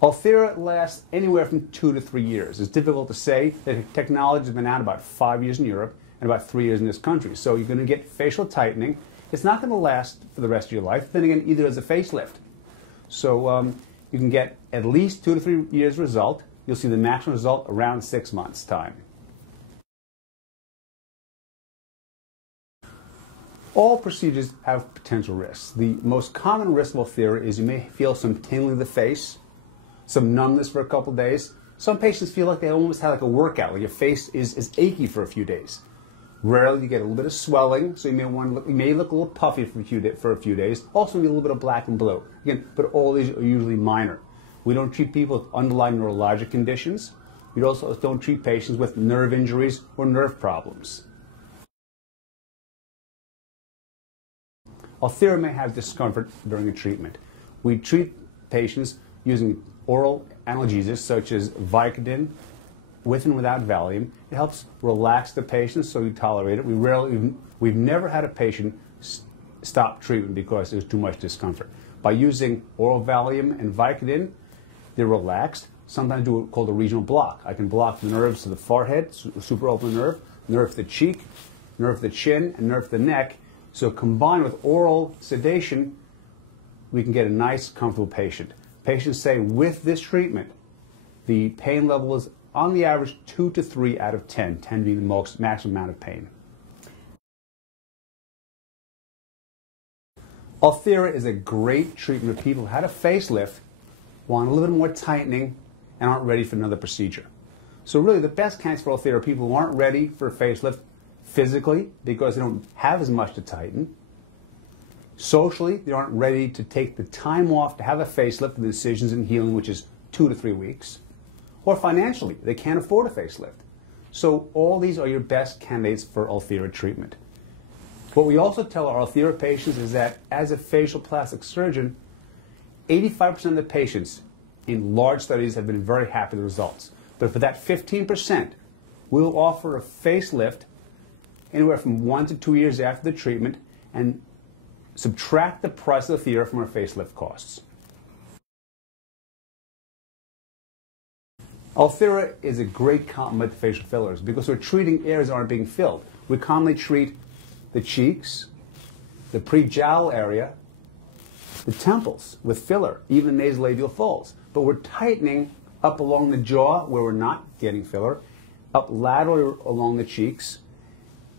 Ulthera lasts anywhere from 2 to 3 years. It's difficult to say. The technology has been out about 5 years in Europe and about 3 years in this country. So you're going to get facial tightening. It's not going to last for the rest of your life. Then again, either as a facelift. So you can get at least 2 to 3 years result. You'll see the maximum result around 6 months' time. All procedures have potential risks. The most common risk of Ulthera is you may feel some tingling of the face, some numbness for a couple of days. Some patients feel like they almost have like a workout, like your face is achy for a few days. Rarely you get a little bit of swelling, so you may look a little puffy for a few days. Also, a little bit of black and blue. Again, but all these are usually minor. We don't treat people with underlying neurologic conditions. We also don't treat patients with nerve injuries or nerve problems. Ulthera may have discomfort during a treatment. We treat patients using oral analgesics such as Vicodin, with and without Valium. It helps relax the patient so you tolerate it. We've never had a patient stop treatment because there's too much discomfort. By using oral Valium and Vicodin, they're relaxed. Sometimes do what's called a regional block. I can block the nerves to the forehead, super open nerve, nerve to the cheek, nerve to the chin, and nerve to the neck. So combined with oral sedation, we can get a nice, comfortable patient. Patients say with this treatment, the pain level is on the average 2 to 3 out of 10, 10 being the maximum amount of pain. Ulthera is a great treatment for people who had a facelift, want a little bit more tightening, and aren't ready for another procedure. So really the best candidates for Ulthera are people who aren't ready for a facelift physically because they don't have as much to tighten. Socially, they aren't ready to take the time off to have a facelift with incisions and healing, which is 2 to 3 weeks. Or financially, they can't afford a facelift. So all these are your best candidates for Ulthera treatment. What we also tell our Ulthera patients is that as a facial plastic surgeon, 85% of the patients in large studies have been very happy with the results. But for that 15%, we'll offer a facelift anywhere from 1 to 2 years after the treatment and subtract the price of Ulthera from our facelift costs. Ulthera is a great complement to facial fillers because we're treating areas that aren't being filled. We commonly treat the cheeks, the pre-jowl area, the temples with filler, even nasolabial folds. But we're tightening up along the jaw where we're not getting filler, up laterally along the cheeks,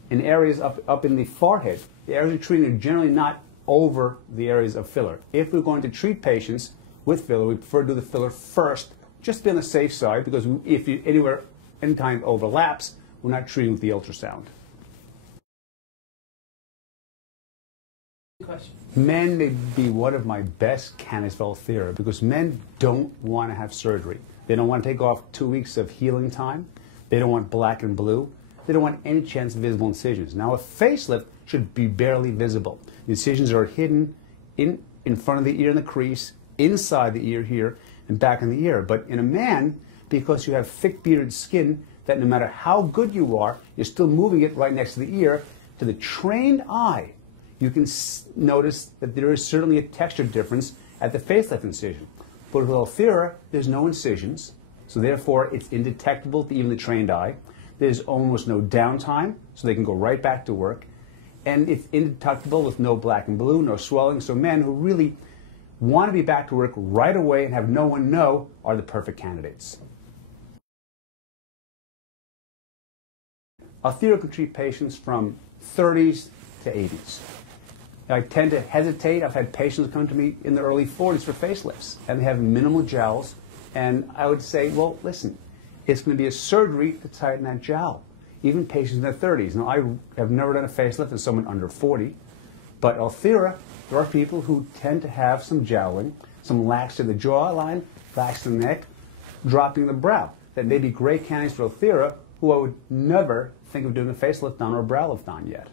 in areas up in the forehead. The areas we're treating are generally not over the areas of filler. If we're going to treat patients with filler, we prefer to do the filler first, just to be on the safe side, because if any time overlaps, we're not treating with the ultrasound. Question. Men may be one of my best candidates for Ulthera because men don't want to have surgery. They don't want to take off 2 weeks of healing time. They don't want black and blue. They don't want any chance of visible incisions. Now, a facelift should be barely visible. The incisions are hidden in front of the ear in the crease, inside the ear here, and back in the ear. But in a man, because you have thick bearded skin, that no matter how good you are, you're still moving it right next to the ear, to the trained eye, you can notice that there is certainly a texture difference at the facelift incision. But with Ulthera, there's no incisions, so therefore it's indetectable to even the trained eye. There's almost no downtime, so they can go right back to work. And it's indetectable with no black and blue, no swelling, so men who really want to be back to work right away and have no one know are the perfect candidates. Ulthera can treat patients from 30s to 80s. I tend to hesitate. I've had patients come to me in the early 40s for facelifts, and they have minimal jowls. And I would say, well, listen, it's going to be a surgery to tighten that jowl. Even patients in their 30s. Now, I have never done a facelift in someone under 40, but Ulthera, there are people who tend to have some jowling, some lax to the jawline, lax to the neck, dropping the brow. That may be great candidates for Ulthera, who I would never think of doing a facelift on or a brow lift on yet.